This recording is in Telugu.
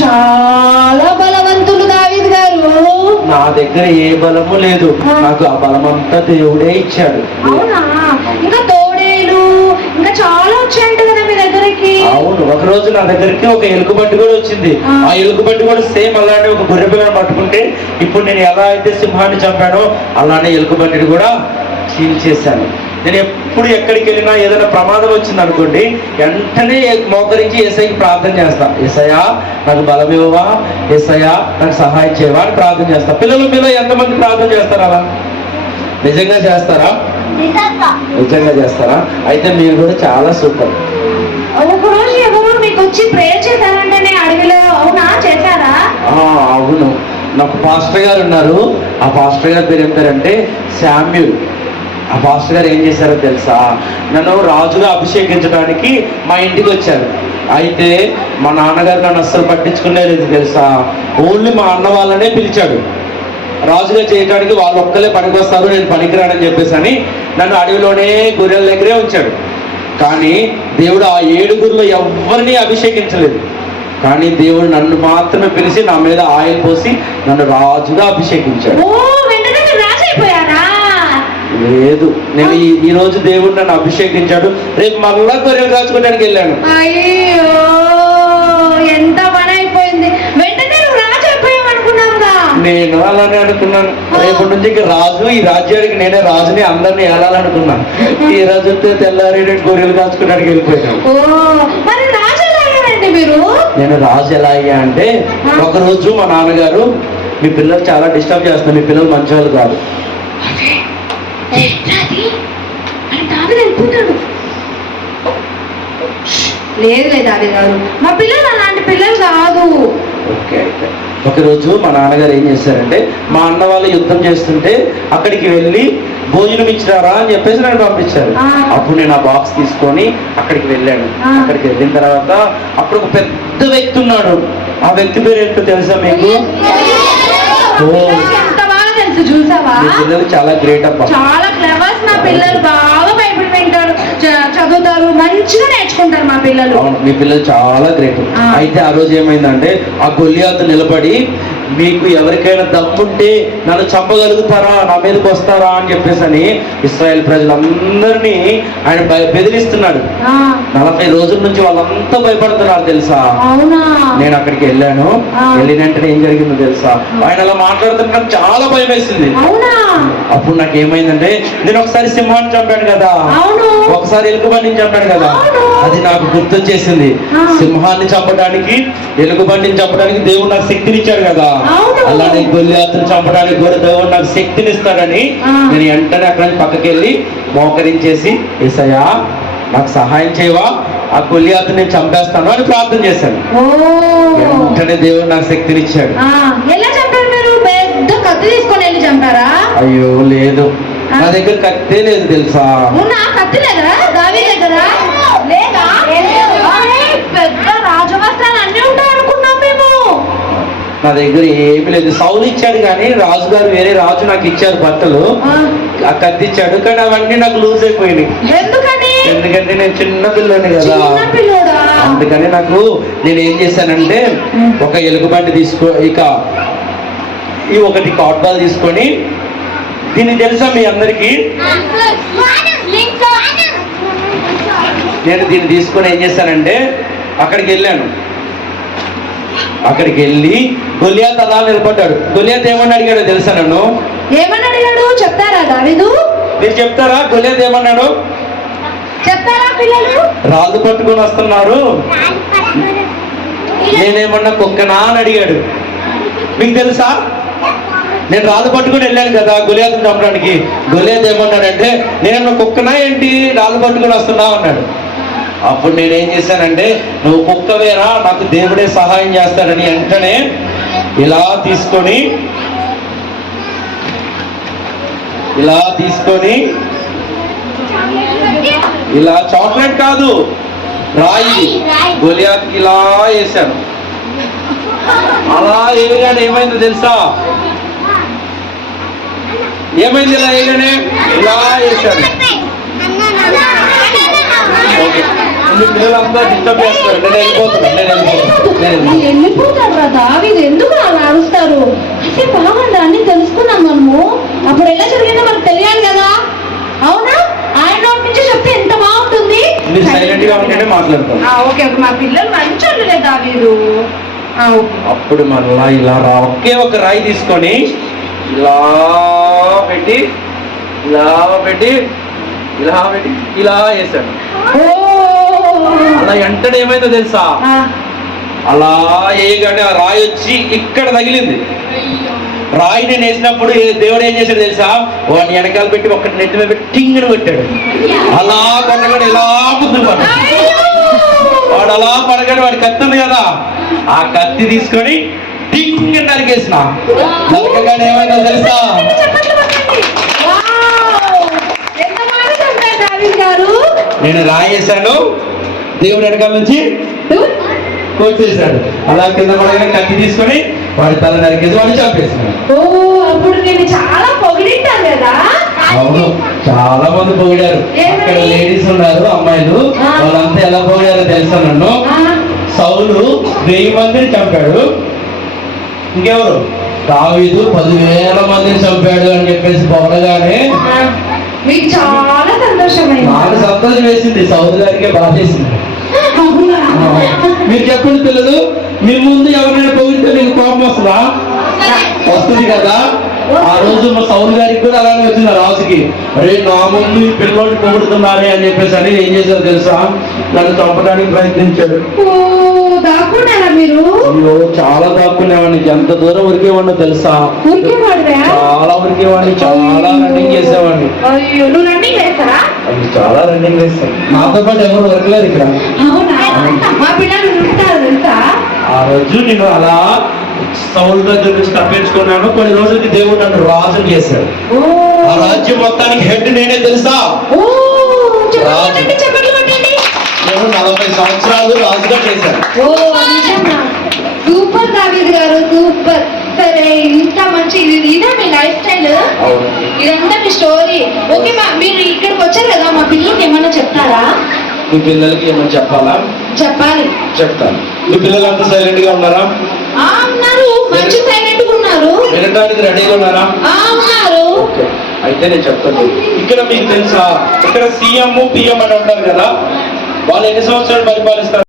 చాలా బలవంతులు దావీదు గారు. నా దగ్గర ఏ బలము లేదు, నాకు ఆ బలమంతా దేవుడే ఇచ్చాడు. అవునా? ఇంకా తోడేలు ఇంకా చాలా వచ్చాయంట కదా మీ దగ్గరికి? అవును, ఒక రోజు నా దగ్గరికి ఒక ఎలుగుబంటి కూడా వచ్చింది. ఆ ఎలుగుబంటి కూడా సేమ్ అలానే ఒక గొర్రె పిల్లని పట్టుకుంటే, ఇప్పుడు నేను ఎలా అయితే సింహాన్ని చంపానో అలానే ఎలుగుబంటిని కూడా చీల్చేశాను. నేను ఎప్పుడు ఎక్కడికి వెళ్ళినా ఏదైనా ప్రమాదం వచ్చింది అనుకోండి, వెంటనే మోకరించి యేసయ్యకి ప్రార్థన చేస్తా. యేసయ్యా నాకు బలం ఇవ్వవా, యేసయ్యా నాకు సహాయం చేయవా అని ప్రార్థన చేస్తా. పిల్లలు మీలో ఎంతమంది ప్రార్థన చేస్తారా? అలా నిజంగా చేస్తారా? నిజంగా చేస్తారా? అయితే మీరు కూడా చాలా సూపర్. ఒకరోజు ఎవరు మీకు వచ్చి ప్రేయర్ చేశారంటేనే అడవిలో, అవునా? చేశారా? అవును, నాకు పాస్టర్ గారు ఉన్నారు. ఆ పాస్టర్ గారి పేరు ఏం పేరంటే శామ్యూల్. ఆ పాస్టర్ గారు ఏం చేశారో తెలుసా? నన్ను రాజుగా అభిషేకించడానికి మా ఇంటికి వచ్చారు. అయితే మా నాన్నగారు నన్ను అస్సలు పట్టించుకునే లేదు తెలుసా. ఓన్లీ మా అన్న వాళ్ళనే పిలిచాడు. రాజుగా చేయడానికి వాళ్ళు ఒక్కలే పనికొస్తారు, నేను పనికిరానని చెప్పేసి అని నన్ను అడవిలోనే గొర్రెల దగ్గరే ఉంచాడు. కానీ దేవుడు ఆ 7గురిలో ఎవరిని అభిషేకించలేదు. కానీ దేవుడు నన్ను మాత్రమే పిలిచి నా మీద ఆయిల్ పోసి నన్ను రాజుగా అభిషేకించాడు. లేదు, నేను ఈ రోజు దేవుడు నన్ను అభిషేకించాడు. రేపు మళ్ళా గొర్రెలు కాచుకోవడానికి వెళ్ళాను. అయ్యో, ఎంత పని అయిపోయింది. వెంటనే నువ్వు రాజు అయిపోయావు అనుకున్నావుగా? నేను అలానే అనుకున్నాను. రేపటి నుంచి ఇక రాజు, ఈ రాజ్యానికి నేనే రాజుని, అందరినీ వెళ్ళాలనుకున్నాను. ఈ రోజు తెల్లారి గొర్రెలు కాచుకోవడానికి వెళ్ళిపోయాను. మరి రాజు ఎలా అయ్యారండి మీరు? నేను రాజు ఎలా అయ్యా అంటే, ఒకరోజు మా నాన్నగారు, మీ పిల్లలు చాలా డిస్టర్బ్ చేస్తున్నారు, మీ పిల్లలు మంచివాళ్ళు కాదు. లేదు లేదు అది కాదు, మా పిల్లలు అలాంటి పిల్లలు కాదు. ఓకే, అయితే ఒకరోజు మా నాన్నగారు ఏం చేశారంటే, మా అన్న వాళ్ళు యుద్ధం చేస్తుంటే అక్కడికి వెళ్ళి భోజనం ఇచ్చినారా అని చెప్పేసి నన్ను పంపించారు. అప్పుడు నేను ఆ బాక్స్ తీసుకొని అక్కడికి వెళ్ళాను. అక్కడికి వెళ్ళిన తర్వాత అప్పుడు ఒక పెద్ద వ్యక్తి ఉన్నాడు. ఆ వ్యక్తి పేరు ఏంటో తెలుసా మీకు? చూసావా? పిల్లలు చాలా గ్రేట్ అబ్బా, చాలా క్లెవర్స్. మా పిల్లలు బాగా బైబిల్ వింటారు, చదువుతారు, మంచిగా నేర్చుకుంటారు మా పిల్లలు. అవును, మీ పిల్లలు చాలా గ్రేట్. అయితే ఆ రోజు ఏమైందంటే, ఆ గొల్లియాతు నిలబడి, మీకు ఎవరికైనా దమ్ముంటే నన్ను చంపగలుగుతారా, నా మీదకి వస్తారా అని చెప్పేసి అని ఇశ్రాయేల్ ప్రజలందరినీ ఆయన బెదిరిస్తున్నాడు. 40 రోజుల నుంచి వాళ్ళంతా భయపడుతున్నారు తెలుసా. నేను అక్కడికి వెళ్ళాను. వెళ్ళిన వెంటనే ఏం జరిగిందో తెలుసా? ఆయన అలా మాట్లాడుతుంటే నాకు చాలా భయం వేసింది. అప్పుడు నాకు ఏమైందంటే, నేను ఒకసారి సింహాన్ని చంపాను కదా, ఒకసారి ఎలుగుబంటిని చంపాను కదా, అది నాకు గుర్తొచ్చేసింది. సింహాన్ని చంపడానికి, ఎలుగుబంటిని చంపడానికి దేవుడు నాకు శక్తిని ఇచ్చాడు కదా, అలానే గొల్లియాతును చంపడానికి కూడా దేవుడు నాకు శక్తిని ఇస్తాడని నేను వెంటనే అక్కడి నుంచి పక్కకి వెళ్ళి మోకరించేసి, యేసయ్యా నాకు సహాయం చేయవా, ఆ గొల్లియాతుని నేను చంపేస్తాను అని ప్రార్థన చేశాను. వెంటనే దేవుడు నాకు శక్తిని ఇచ్చాడు. కత్తి తీసుకొని వెళ్ళి చంపారా? అయ్యో లేదు, నా దగ్గర కత్తే లేదు తెలుసా. కత్తి లేదా దావీదు దగ్గర? లేదా? పెద్ద రాజవస్త్రాలు అన్నీ ఉంటాయి అనుకున్నాం మేము. నా దగ్గర ఏమీ లేదు. సౌలు ఇచ్చాడు కానీ రాజుగారు, వేరే రాజు నాకు ఇచ్చారు బట్టలు, ఆ కత్తి ఇచ్చాడు, కానీ అవన్నీ నాకు లూజ్ అయిపోయినాయి. ఎందుకంటే నేను చిన్న పిల్లని కదా, అందుకని నాకు నేను ఏం చేశానంటే, ఒక ఎలుగుబంటి తీసుకో, ఇక ఈ ఒకటి కాట్ బాల్ తీసుకొని, దీన్ని తెలుసా మీ అందరికీ? నేను దీన్ని తీసుకొని ఏం చేశానంటే, అక్కడికి వెళ్ళాను. అక్కడికి వెళ్ళి గొల్లియాతు అలా నిలబడ్డాడు. గొల్లియాతు ఏమని అడిగాడో తెలుసా నన్ను? ఏమని అడిగాడు చెప్తారా దావీదు? మీరు చెప్తారా? గొల్లియాతు ఏమన్నాడు చెప్తారా? పిల్లలు రాళ్ళు పట్టుకొని వస్తున్నారు, నేనేమన్నా కుక్కనా అని అడిగాడు. మీకు తెలుసా? నేను రాళ్ళు పట్టుకుని వెళ్ళాను కదా గొల్లియాతుని చంపడానికి. గొల్లియాతు ఏమన్నాడంటే, నేను కుక్కనా ఏంటి రాళ్ళు పట్టుకుని వస్తున్నావు అన్నాడు. అప్పుడు నేనేం చేశానంటే, నువ్వు కుక్కవేరా, నాకు దేవుడే సహాయం చేస్తాడని వెంటనే ఇలా తీసుకొని ఇలా చాక్లెట్ కాదు, రాయి గొల్లియాతుకి ఇలా వేశాను. అలా వేయగానే ఏమైందో తెలుసా? ఏమైంది? ఇలా వేయగానే ఇలా వేశాను. మీ పిల్లలంతా డిస్టర్బ్ చేస్తారు. నేను వెళ్ళిపోతున్నాను. వెళ్ళిపోతాడు రా దావీదు, ఎందుకు అలా అరుస్తారు? అంటే బాగుంది అన్ని తెలుసుకున్నాం మనము. అప్పుడు ఎలా జరిగిందో మనకు తెలియాలి కదా, అవునా? ఆయన నోటి నుంచి చెప్తే ఎంత బాగుంటుంది. మీరు సైలెంట్ గా ఉంటేనే మాట్లాడతాను. ఓకే ఓకే, మా పిల్లలు మంచోళ్ళే దావీదు. అప్పుడు మళ్ళా ఇలా ఒకే ఒక రాయి తీసుకొని ఇలా పెట్టి ఇలా పెట్టి ఇలా పెట్టి ఇలా వేసాడు. అలా వెంటనే ఏమైందో తెలుసా? అలా వేయగానే ఆ రాయి వచ్చి ఇక్కడ తగిలింది. రాయి నేను వేసినప్పుడు దేవుడు ఏం చేశాడు తెలుసా? వాడిని వెనకాల పెట్టి ఒకటి నెత్తి మీద పెట్టి టింగుని పెట్టాడు. అలా కొట్టగానే ఇలా ముందు పడ్డాడు. వాడు అలా పడగానే వాడి కత్తి ఉంది కదా, ఆ కత్తి తీసుకొని టింగ్ నరికేసిన. నరకగానే ఏమైందో తెలుసా? నేను రాయేశాను, దేవుడు వెనకాల నుంచి కొట్టేశాడు. అలా కింద పడగానే కత్తి తీసుకొని వాడి తల నరికేసి వాడిని చంపేసినాడు. అప్పుడు నేను చాలా పొగిడింటాను కదా. అవును, చాలా మంది పొగిడారు. అక్కడ లేడీస్ ఉన్నారు, అమ్మాయిలు, వాళ్ళంతా ఎలా పొగిడారో తెలుసా నన్ను? సౌలు 1000 మందిని చంపాడు, ఇంకెవరు దావీదు 10,000 మందిని చంపాడు అని చెప్పేసి పొగడగానే మీకు చాలా సంతోషమైంది. నాకు సంతోషం వేసింది, సౌలు గారికి బాధ వేసింది. మీరు చెప్పండి పిల్లలు, మీ ముందు ఎవరైనా పొగిడితే మీకు కోపం వస్తుందా? వస్తుంది కదా. ఆ రోజు మా సౌలు గారికి కూడా అలానే వచ్చింది. రాజుకి, అరే నా ముందు ఈ పిల్లలు పొగుడుతున్నారే అని చెప్పేసి అని ఏం చేశారు తెలుసా? నన్ను చంపడానికి ప్రయత్నించాడు. దాక్కున్నారా మీరు? అయ్యో చాలా దాక్కునేవాడిని. ఎంత దూరం ఉరికేవాడిని తెలుసా? చాలా ఉరికేవాడిని, చాలా రన్నింగ్ చేసేవాడిని. అయ్యో, నువ్వు రన్నింగ్ వేస్తారా? చాలా రన్నింగ్ చేస్తాను. నాతో పాటు ఎవరు ఉరకలేరు ఇక్కడ. అవునా? మా పిల్లలు ఉరుకుతారు తెలుసా? ఆ రోజు నేను అలా సౌలు దగ్గర నుంచి తప్పించుకున్నాను. కొన్ని రోజులకి దేవుడు నన్ను రాజుని చేశాడు. ఆ రాజ్యం మొత్తానికి హెడ్ నేనే తెలుసా? నేను 40 సంవత్సరాలు రాజుగా చేశాను. సూపర్ దావీదు గారు, సూపర్. సరే, ఇంత మంచి ఇదే మీ లైఫ్ స్టైల్, ఇదంతా మీ స్టోరీ. ఓకే, మీరు ఇక్కడికి వచ్చారు కదా, మా పిల్లలకి ఏమన్నా చెప్తారా? మీ పిల్లలకి ఏమన్నా చెప్పాలా? చెప్పాలి. చెప్తాను. మీ పిల్లలు అంతా సైలెంట్ గా ఉన్నారా? ఉన్నారు, మంచి సైలెంట్ గా ఉన్నారు. వినడానికి రెడీగా ఉన్నారా? ఉన్నారు. అయితే నేను చెప్తాను. ఇక్కడ మీకు తెలుసా, ఇక్కడ సీఎం పిఎం అని ఉంటారు కదా, వాళ్ళు ఎన్ని సంవత్సరాలు పరిపాలిస్తారు?